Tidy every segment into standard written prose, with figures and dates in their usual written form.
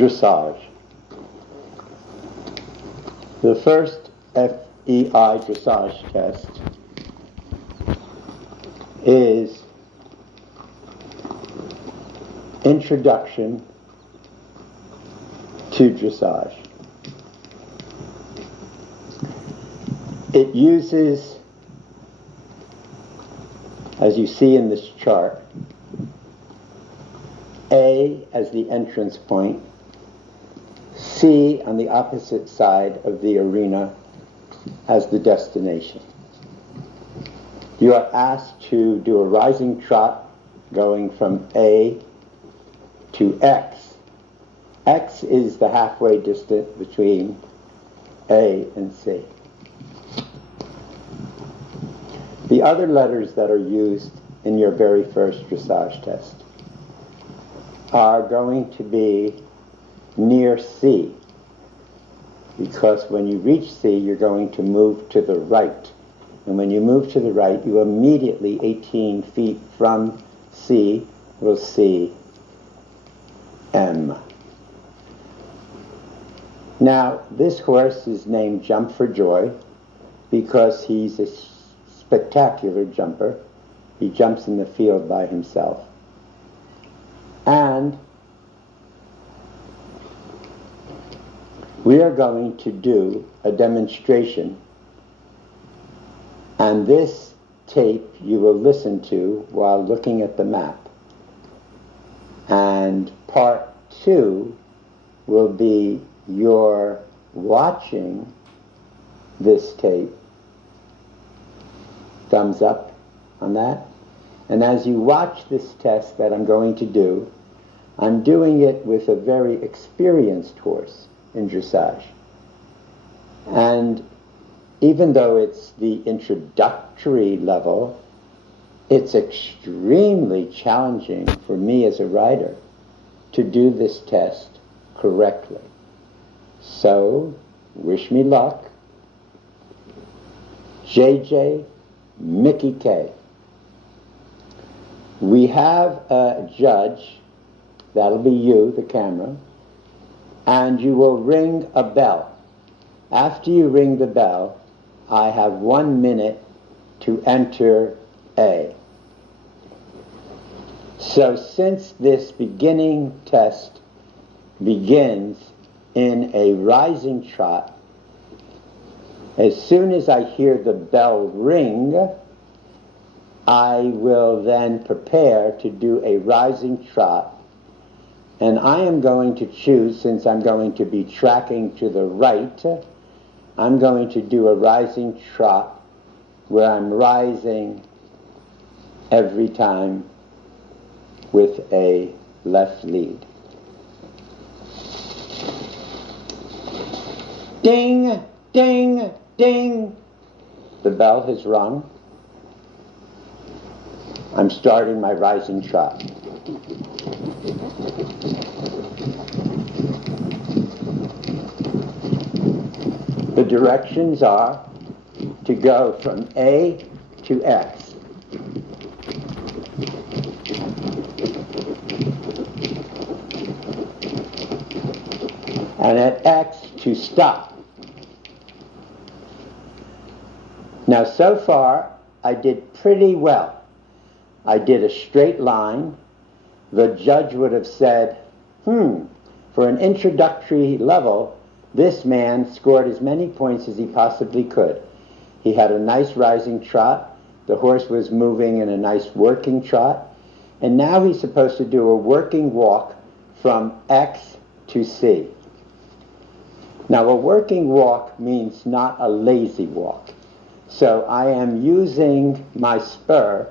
Dressage. The first FEI dressage test is Introduction to Dressage. It uses, as you see in this chart, A as the entrance point, C on the opposite side of the arena as the destination. You are asked to do a rising trot going from A to X. X is the halfway distance between A and C. The other letters that are used in your very first dressage test are going to be near C, because when you reach C, you're going to move to the right. And when you move to the right, you immediately, 18 feet from C, will see M. Now, this horse is named Jump for Joy because he's a spectacular jumper. He jumps in the field by himself. And we are going to do a demonstration, and this tape you will listen to while looking at the map. And part 2 will be your watching this tape. Thumbs up on that. And as you watch this test that I'm going to do, I'm doing it with a very experienced horse in dressage. And even though it's the introductory level, it's extremely challenging for me as a rider to do this test correctly. So, wish me luck. JJ, Mickey K. We have a judge, that'll be you, the camera, and you will ring a bell. After you ring the bell, I have 1 minute to enter A. So since this beginning test begins in a rising trot, as soon as I hear the bell ring, I will then prepare to do a rising trot. And I am going to choose, since I'm going to be tracking to the right, I'm going to do a rising trot where I'm rising every time with a left lead. Ding, ding, ding. The bell has rung. I'm starting my rising trot. The directions are to go from A to X. And at X to stop. Now so far I did pretty well. I did a straight line. The judge would have said, for an introductory level, this man scored as many points as he possibly could. He had a nice rising trot. The horse was moving in a nice working trot. And now he's supposed to do a working walk from X to C. Now, a working walk means not a lazy walk. So I am using my spur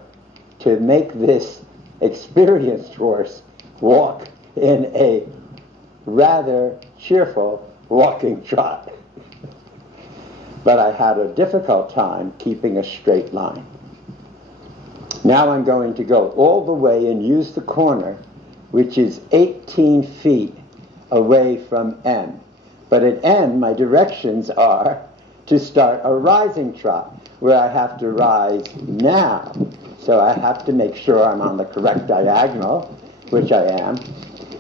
to make this experienced horse walk in a rather cheerful walking trot. But I had a difficult time keeping a straight line. Now I'm going to go all the way and use the corner, which is 18 feet away from M. But at M, my directions are to start a rising trot, where I have to rise now. So I have to make sure I'm on the correct diagonal, which I am.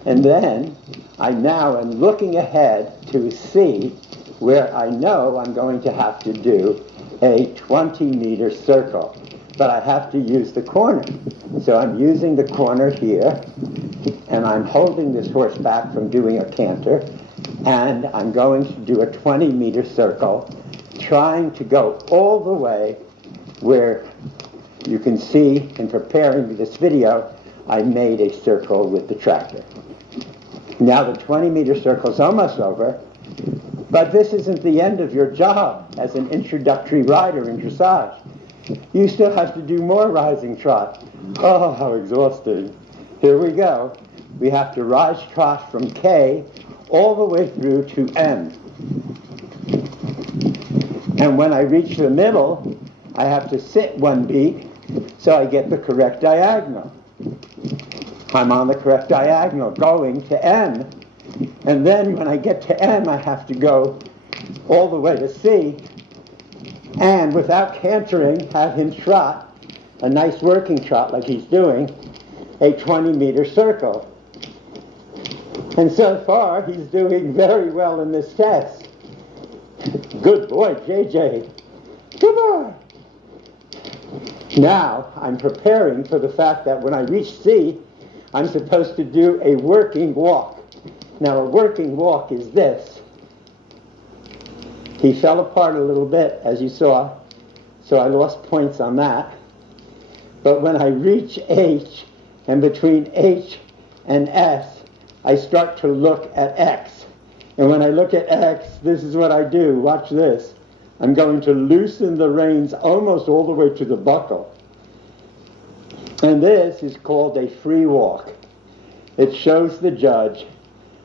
And then I now am looking ahead to C, where I know I'm going to have to do a 20-meter circle. But I have to use the corner. So I'm using the corner here, and I'm holding this horse back from doing a canter, and I'm going to do a 20-meter circle, trying to go all the way where you can see in preparing this video, I made a circle with the tractor. Now the 20-meter circle is almost over, but this isn't the end of your job as an introductory rider in dressage. You still have to do more rising trot. Oh, how exhausting. Here we go. We have to rise trot from K all the way through to M. And when I reach the middle, I have to sit one beat so I get the correct diagonal. I'm on the correct diagonal going to M. And then when I get to M, I have to go all the way to C. And without cantering, have him trot, a nice working trot like he's doing, a 20-meter circle. And so far, he's doing very well in this test. Good boy, JJ. Come on. Now, I'm preparing for the fact that when I reach C, I'm supposed to do a working walk. Now, a working walk is this. He fell apart a little bit, as you saw, so I lost points on that. But when I reach H, and between H and S, I start to look at X. And when I look at X, this is what I do. Watch this. I'm going to loosen the reins almost all the way to the buckle. And this is called a free walk. It shows the judge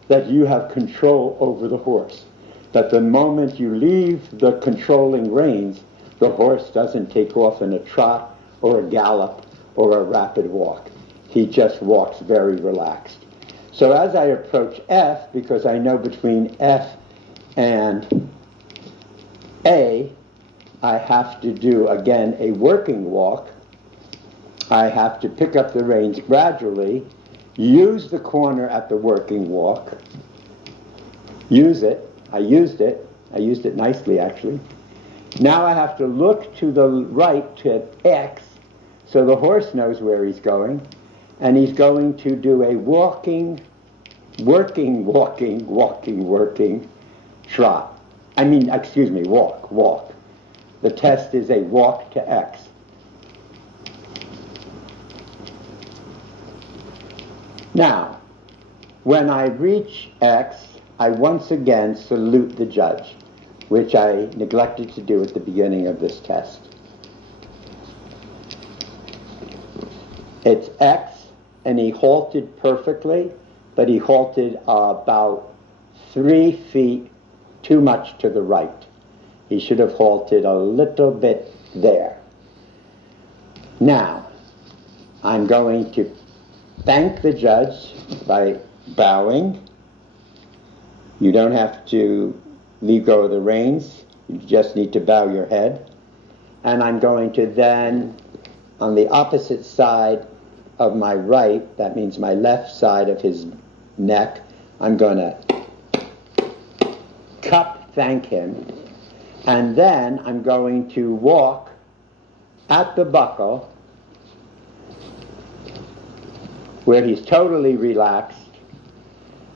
that you have control over the horse. That the moment you leave the controlling reins, the horse doesn't take off in a trot or a gallop or a rapid walk. He just walks very relaxed. So as I approach F, because I know between F and A, I have to do, again, a working walk. I have to pick up the reins gradually, use the corner at the working walk, use it. I used it nicely actually. Now I have to look to the right to X so the horse knows where he's going, and he's going to do a working trot. Walk. The test is a walk to X. Now, when I reach X, I once again salute the judge, which I neglected to do at the beginning of this test. It's X, and he halted perfectly, but he halted about 3 feet too much to the right. He should have halted a little bit there. Now, I'm going to thank the judge by bowing. You don't have to leave go of the reins. You just need to bow your head. And I'm going to then, on the opposite side of my right, that means my left side of his neck, I'm going to thank him. And then I'm going to walk at the buckle where he's totally relaxed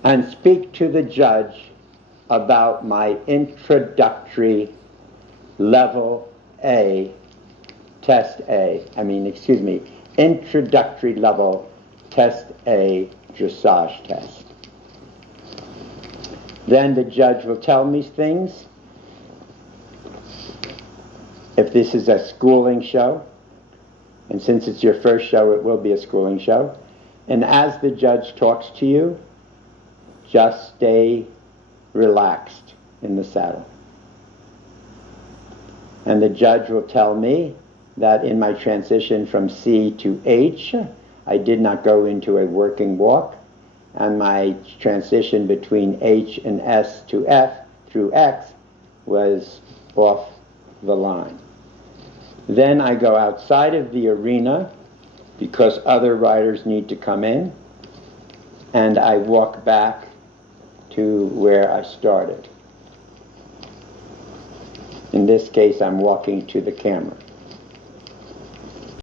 and speak to the judge about my introductory level A, test A. Introductory level test A dressage test. Then the judge will tell me things. If this is a schooling show, and since it's your first show, it will be a schooling show. And as the judge talks to you, just stay relaxed in the saddle. And the judge will tell me that in my transition from C to H, I did not go into a working walk, and my transition between H and S to F through X was off the line. Then I go outside of the arena because other riders need to come in, and I walk back to where I started. In this case, I'm walking to the camera.